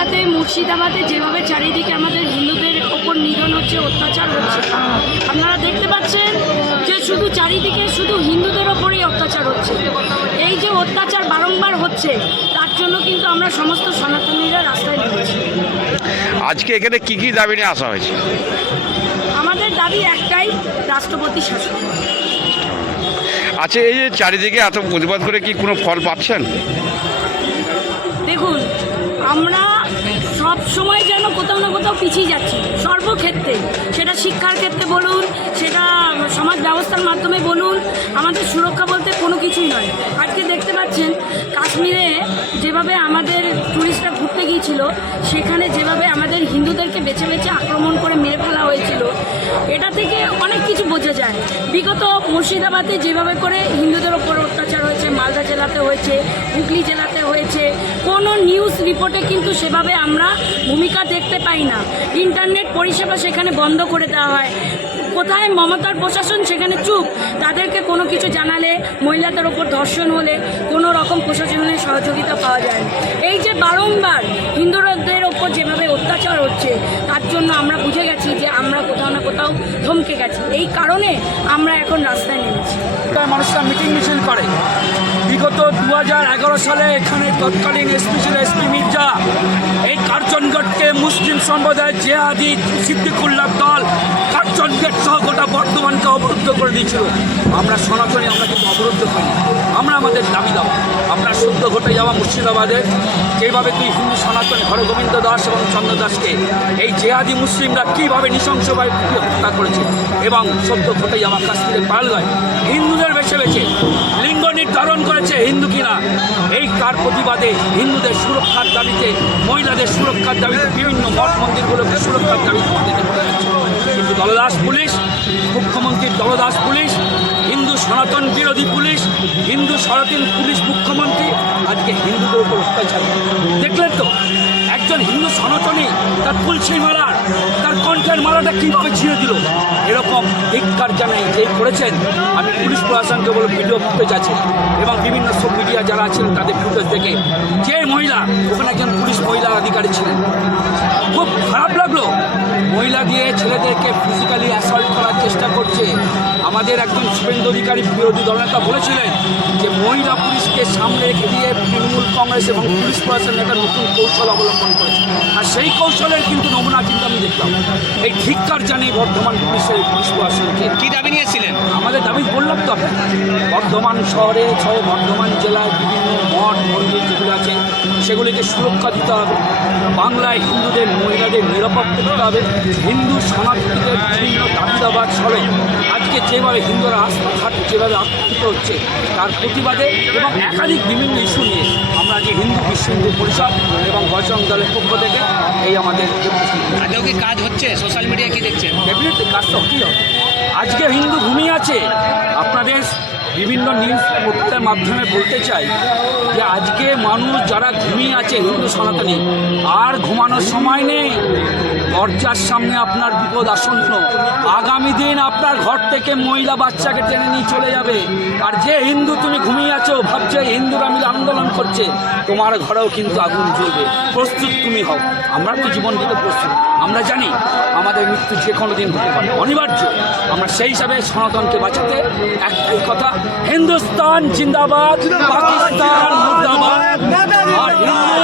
কলকাতাতে মুর্শিদাবাদে যেভাবে চারিদিকে আমাদের হিন্দুদের ওপর নিধন হচ্ছে, অত্যাচার হচ্ছে, আপনারা দেখতে পাচ্ছেন যে শুধু চারিদিকে শুধু হিন্দুদের ওপরেই অত্যাচার হচ্ছে। এই যে অত্যাচার বারংবার হচ্ছে, তার জন্য কিন্তু আমরা সমস্ত সনাতনীরা রাস্তায় নেমেছি। আজকে এখানে কি কি দাবি নিয়ে আসা হয়েছে? আমাদের দাবি একটাই, রাষ্ট্রপতি শাসন। আচ্ছা, এই যে চারিদিকে এত প্রতিবাদ করে কি কোনো ফল পাচ্ছেন? দেখুন, আমরা সব সময় যেন কোথাও না কোথাও পিছিয়ে যাচ্ছি সর্বক্ষেত্রে, সেটা শিক্ষার ক্ষেত্রে বলুন, সেটা সমাজ ব্যবস্থার মাধ্যমে বলুন, আমাদের সুরক্ষা বলতে কোনো কিছুই নয়। আজকে দেখতে পাচ্ছেন কাশ্মীরে যেভাবে আমাদের টুরিস্টরা ঘুরতে গিয়েছিল, সেখানে যেভাবে আমাদের হিন্দুদেরকে বেছে বেছে আক্রমণ করে মেরে ফেলা হয়েছিল, এটা থেকে অনেক কিছু বোঝা যায়। বিগত মুর্শিদাবাদে যেভাবে করে হিন্দুদের ওপর অত্যাচার হয়েছে, মালদা জেলাতে হয়েছে, হুগলি জেলাতে হয়েছে, কোনো নিউজ রিপোর্টে কিন্তু সেভাবে আমরা ভূমিকা দেখতে পাই না। ইন্টারনেট পরিষেবা সেখানে বন্ধ করে দেওয়া হয়। কোথায় মমতার প্রশাসন, সেখানে চুপ। তাদেরকে কোনো কিছু জানালে, মহিলাদের ওপর ধর্ষণ হলে কোনো রকম প্রশাসনের সহযোগিতা পাওয়া যায় না। এই যে বারংবার হিন্দুদের ওপর যেভাবে অত্যাচার হচ্ছে, তার জন্য আমরা বুঝে গেছি যে আমরা কোথাও না কোথাও থমকে গেছি। এই কারণে আমরা এখন রাস্তায় নেমেছি। মানুষরা মিটিং মিছিল করে। বিগত 2011 সালে এখানে তৎকালীন এসপি ছিল এসপি মির্জা। এই কার্জনগড়কে মুসলিম সম্প্রদায়ের জেহাদি সিদ্দিকুল্লাহ দল কার্জনগড় সহ গোটা বর্ধমানকে অবরুদ্ধ করে দিয়েছিল। আমরা সনাতনী, আমরা কিন্তু অবরুদ্ধ করি। আমরা আমাদের দাবি দাও, আমরা সদ্য ঘটে যাওয়া মুর্শিদাবাদে যেভাবে দুই হিন্দু সনাতন হরগোবিন্দ দাস এবং চন্দ্র দাসকে এই জেহাদি মুসলিমরা কীভাবে নৃশংসভাবে হত্যা করেছে, এবং সদ্য ঘটে যাওয়া কাশ্মীরের পালগায় হিন্দুদের বেছে বেছে লিঙ্গ নির্ধারণ করেছে হিন্দু কিনা, এই তার প্রতিবাদে হিন্দুদের সুরক্ষার দাবিতে, মহিলাদের সুরক্ষার দাবিতে বিভিন্ন মঠ মন্দিরগুলোকে সুরক্ষার দাবিতে দিতে পারে। কিন্তু দলদাস পুলিশ, মুখ্যমন্ত্রীর দলদাস পুলিশ, হিন্দু সনাতন বিরোধী পুলিশ, হিন্দু সনাতন পুলিশ মুখ্যমন্ত্রী আজকে হিন্দুদের উপর অত্যাচার। দেখলেন তো একজন হিন্দু সনাতনী তার তুলসী মালার, তার কণ্ঠের মালাটা কীভাবে ছিঁড়ে দিল। এরকম ধিক্কার জানাই যে করেছেন। আমি পুলিশ প্রশাসনকে বলে ভিডিও ফুটেজ আছে এবং বিভিন্ন সব মিডিয়া যারা আছেন তাদের ফুটেজ দেখে, যে মহিলা ওখানে একজন পুলিশ মহিলা আধিকারিক ছিলেন, খুব খারাপ লাগলো। মহিলা দিয়ে ছেলেদেরকে ফিজিক্যালি অ্যাসল্ট করার চেষ্টা করছে। আমাদের একজন শুভেন্দু অধিকারী বিরোধী দলনেতা বলেছিলেন যে মহিলা পুলিশকে সামনে রেখে দিয়ে তৃণমূল কংগ্রেস এবং পুলিশ প্রশাসন একটা নতুন কৌশল অবলম্বন করেছে, আর সেই কৌশলের কিন্তু নমুনা কিন্তু আমি দেখলাম। এই ধিক্কার জানিয়ে বর্ধমান পুলিশের পুলিশ প্রশাসনকে। কী দাবি নিয়েছিলেন? আমাদের দাবি বললাম তো আপনার, বর্ধমান শহরে বর্ধমান জেলার বিভিন্ন মঠ মন্দির যেগুলো আছে সেগুলিকে সুরক্ষা দিতে হবে। বাংলায় হিন্দুদের মহিলাদের নিরাপত্তা দিতে হবে। হিন্দু সনাতনীদের বিভিন্ন দাবি দাবার ছলে আজকে যেভাবে হিন্দুরা রাস্তাঘাট যেভাবে আক্রমিত হচ্ছে, তার প্রতিবাদে এবং একাধিক বিভিন্ন ইস্যু নিয়ে আমরা যে হিন্দু বিশ্ব হিন্দু পরিষদ এবং বজরং দলের পক্ষ থেকে এই আমাদের আদৌ কি কাজ হচ্ছে? সোশ্যাল মিডিয়া কি দেখছেন? ডেফিনেটলি কাজ তো হতেই হবে। আজকে হিন্দু ঘুমিয়ে আছে। আপনাদের বিভিন্ন নিউজ পোর্টালের মাধ্যমে বলতে চাই যে আজকে মানুষ যারা ঘুমিয়ে আছে হিন্দু সনাতনী, আর ঘুমানোর সময় নেই। দরজার সামনে আপনার বিপদ আসন্ন। আগামী দিন আপনার ঘর থেকে মহিলা বাচ্চাকে টেনে নিয়ে চলে যাবে। আর যে হিন্দু তুমি ঘুমিয়ে আছো, ভাবছে হিন্দুরা মিলে আন্দোলন করছে, তোমার ঘরেও কিন্তু আগুন জ্বলবে। প্রস্তুত তুমি হও। আমরা তো জীবন দিতে প্রস্তুত। আমরা জানি আমাদের মৃত্যু যে কোনো দিন হতে পারে, অনিবার্য। আমরা সেই হিসাবে সনাতনকে বাঁচাতে একটাই কথা, হিন্দুস্তান জিন্দাবাদ, পাকিস্তান মুর্দাবাদ। আর হিন্দু